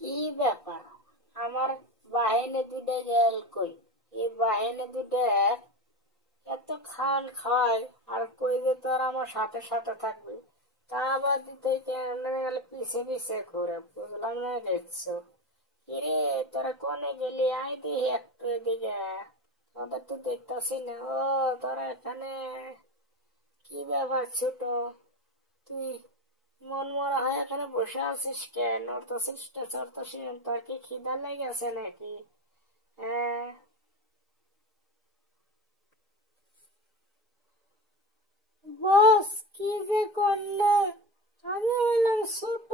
কি ব্যাপার? আমার বাহিনী দুটো গেল কই? এই বাহিনী দুটো এত খান খায় আর কই যে তোর আমার সাথে সাথে থাকবে, তা আবার দিতে কেমনে গেলে পিছে পিছে ঘুরে, বুঝলাম না দেখছো? কিরে, তোরা কোনে গেলি? আই দিই একটু এদিকে। তোদের তো দেখতেছি না। ও, তোরা এখানে? কি ব্যাপার ছোট, তুই মন মরা হয় এখানে বসে আছিস কেন? নড়তেছিস না চড়তেছিস না? তোর কি খিদা লেগেছে নাকি? হ্যাঁ। বস, কি যে করলে! আমি হইলাম ছোট,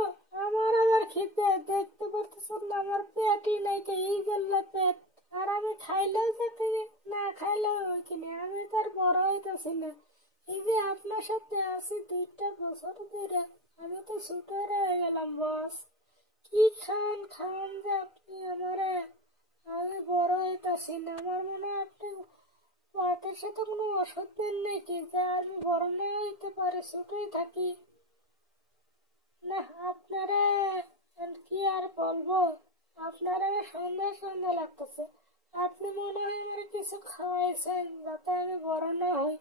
আমার আবার খিদে দেখতে পারতেছ না? আমার পেটই নাই, এই গেল পেট। আর আমি খাইলেও যেতে না খাইলেও কিনে আমি তার বড় হইতেছি না। এই যে আপনার সাথে আছি 2টা বছর ধরে, আমি তো ছোট হয়ে গেলাম বস। কি খান খান যে আপনি আমারে! আমি বড় হইতাছি না। আমার মনে হয় আপনি পেটের সাথে কোনো ওষুধ দেন নাকি যে আমি বড় না হইতে পারে, ছোটই থাকি। না, আপনারা কি আর বলবো। আপনারা সন্ধ্যা সন্ধ্যা লাগতেছে। আপনি মনে হয় আমার কিছু খাওয়াইছেন যাতে আমি বড় না হই।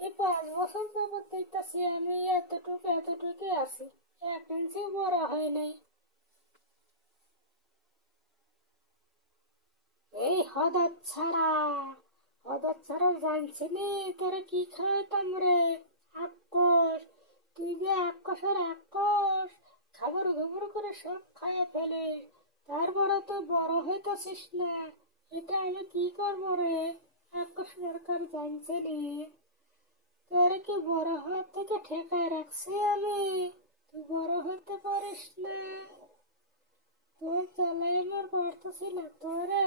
এই 5 বছর যাবত দেখতেছি আমি এতটুকু এতটুকু আছি, 1 ইঞ্চি বড় হয় নাই। এই হতচ্ছাড়া, হতচ্ছাড়া জানছিলি তোরে কি খাওয়াইতাম রে? আক্কস! তুই যে আক্কসের আক্কস, খাবার ঘুবর করে সব খাইয়া ফেলে, তারপরে তো বড় হইতাছিস না। এটা আমি কি করবো রে? আক্কস সরকার জানছিলি তোরে কি বড় হওয়ার থেকে ঠেকায় রাখছি আমি? তুই বড় হতে পারিস না। তোর জ্বালায় আমার বাড়তেছিল, তোরে